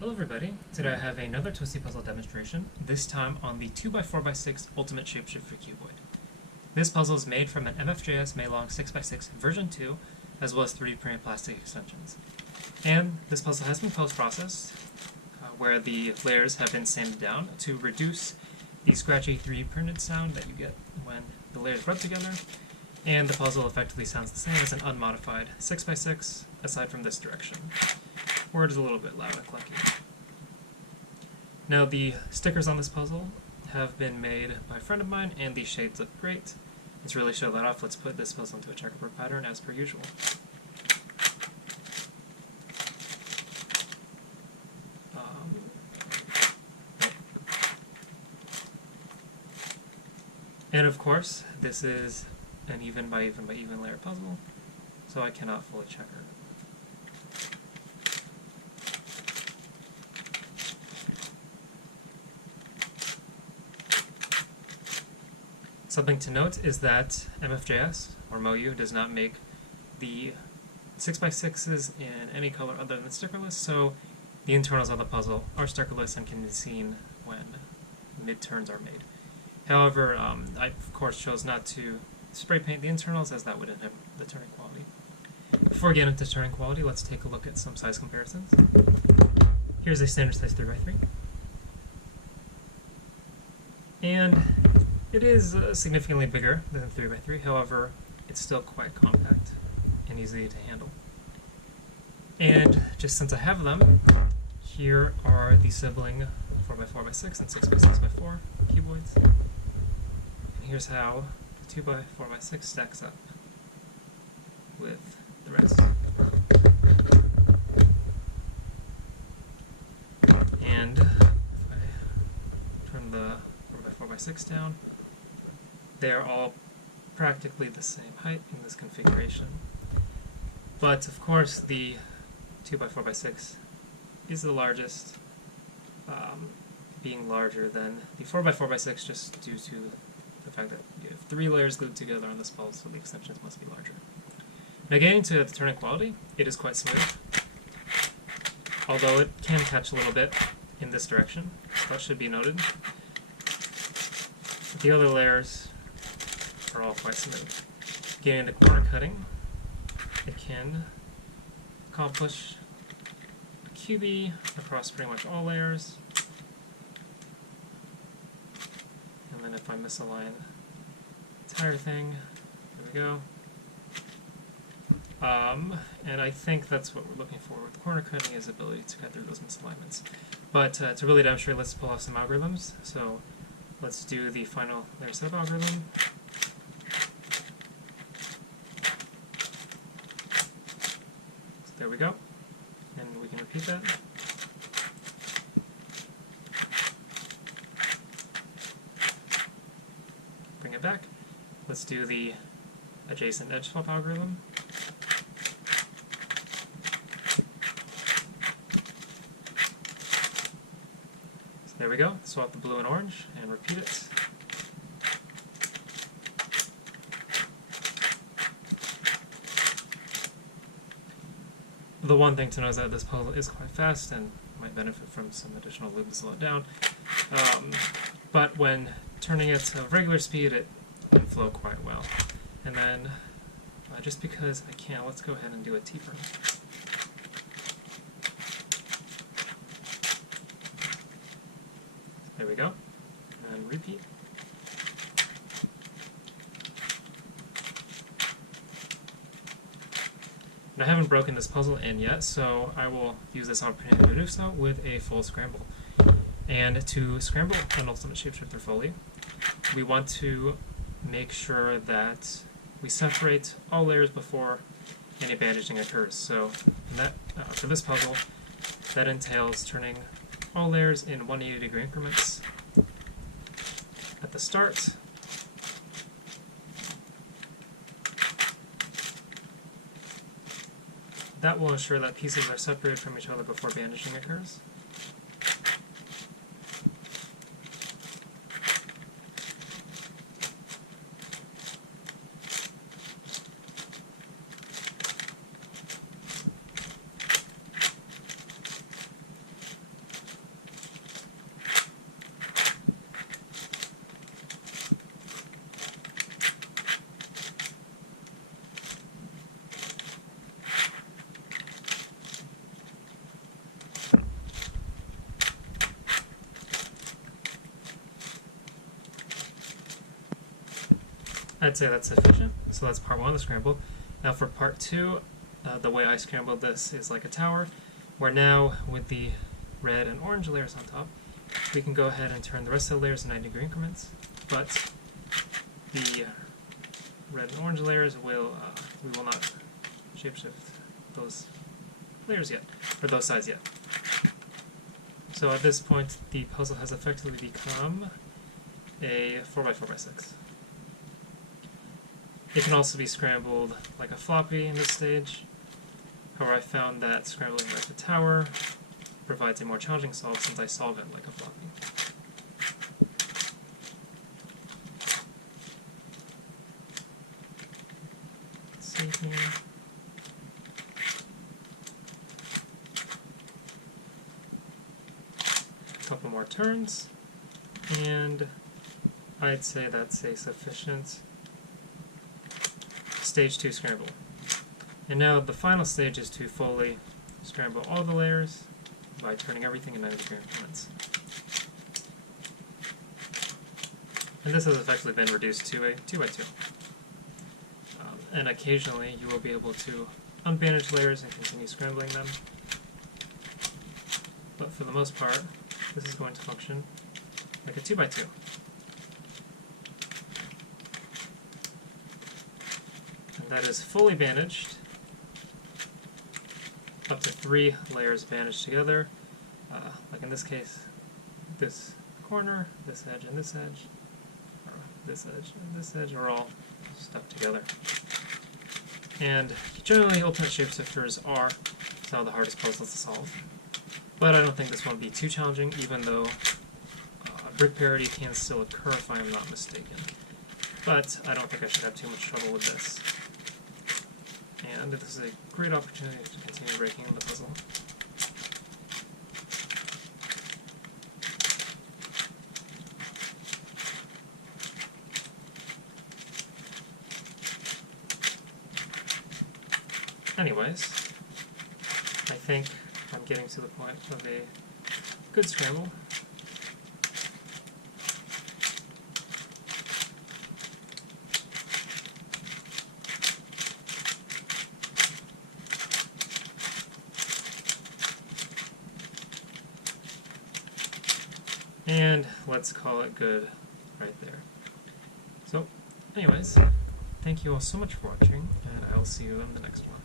Hello everybody, today I have another Twisty puzzle demonstration, this time on the 2x4x6 Ultimate Shapeshifter Cuboid. This puzzle is made from an MFJS Meilong 6x6 version 2, as well as 3D printed plastic extensions. And this puzzle has been post-processed, where the layers have been sanded down to reduce the scratchy 3D printed sound that you get when the layers rub together, and the puzzle effectively sounds the same as an unmodified 6x6, aside from this direction, where it is a little bit loud and clunky. Now the stickers on this puzzle have been made by a friend of mine, and these shades look great. And to really show that off, let's put this puzzle into a checkerboard pattern as per usual. And of course, this is an even by even by even layer puzzle, so I cannot fully checker. Something to note is that MFJS, or MoU, does not make the 6x6s in any color other than stickerless, so the internals of the puzzle are stickerless and can be seen when mid-turns are made. However, I of course chose not to spray paint the internals, as that would inhibit the turning quality. Before we get into turning quality, let's take a look at some size comparisons. Here's a standard size 3x3. And it is significantly bigger than 3x3, however, it's still quite compact and easy to handle. And just since I have them, here are the sibling 4x4x6 and 6x6x4 cuboids. And here's how 2x4x6 stacks up with the rest. And if I turn the 4x4x6 down, they're all practically the same height in this configuration. But of course the 2x4x6 is the largest, being larger than the 4x4x6 just due to the fact that you have 3 layers glued together on this puzzle, so the extensions must be larger. Now getting to the turning quality, it is quite smooth, although it can catch a little bit in this direction, so that should be noted. The other layers are all quite smooth. Getting into corner cutting, it can accomplish a QB across pretty much all layers. And then if I misalign the entire thing, there we go. And I think that's what we're looking for with corner cutting, is ability to cut through those misalignments. But to really demonstrate, let's pull off some algorithms. So let's do the final layer setup algorithm. So there we go. And we can repeat that. Bring it back. Let's do the adjacent edge swap algorithm. There we go, swap the blue and orange, and repeat it. The one thing to know is that this puzzle is quite fast and might benefit from some additional lube to slow it down. But when turning it to regular speed, it can flow quite well. And then, just because I can, let's go ahead and do a T-burn. There we go, and repeat. And I haven't broken this puzzle in yet, so I will use this opportunity to do so with a full scramble. And to scramble an Ultimate Shapeshifter fully, we want to make sure that we separate all layers before any bandaging occurs. So that, for this puzzle, that entails turning all layers in 180-degree increments at the start. That will ensure that pieces are separated from each other before bandaging occurs. I'd say that's sufficient. So that's part 1 of the scramble. Now for part 2, the way I scrambled this is like a tower, where now with the red and orange layers on top, we can go ahead and turn the rest of the layers in 90-degree increments, but the red and orange layers will, we will not shapeshift those layers yet, or those sides yet. So at this point, the puzzle has effectively become a 4x4x6. It can also be scrambled like a floppy in this stage. However, I found that scrambling like the tower provides a more challenging solve since I solve it like a floppy. Let's see here. A couple more turns, and I'd say that's a sufficient stage 2 scramble. And now the final stage is to fully scramble all the layers by turning everything in 90-degree increments. And this has effectively been reduced to a 2x2. And occasionally you will be able to unbandage layers and continue scrambling them. But for the most part, this is going to function like a 2x2. And that is fully bandaged, up to 3 layers bandaged together, like in this case, this corner, this edge, and this edge, or this edge and this edge are all stuck together. And generally, ultimate shapeshifters are some of the hardest puzzles to solve. But I don't think this one will be too challenging, even though brick parity can still occur if I am not mistaken. But I don't think I should have too much trouble with this. And this is a great opportunity to continue breaking the puzzle. Anyways, I think I'm getting to the point of a good scramble. And let's call it good right there. So, anyways, thank you all so much for watching, and I will see you in the next one.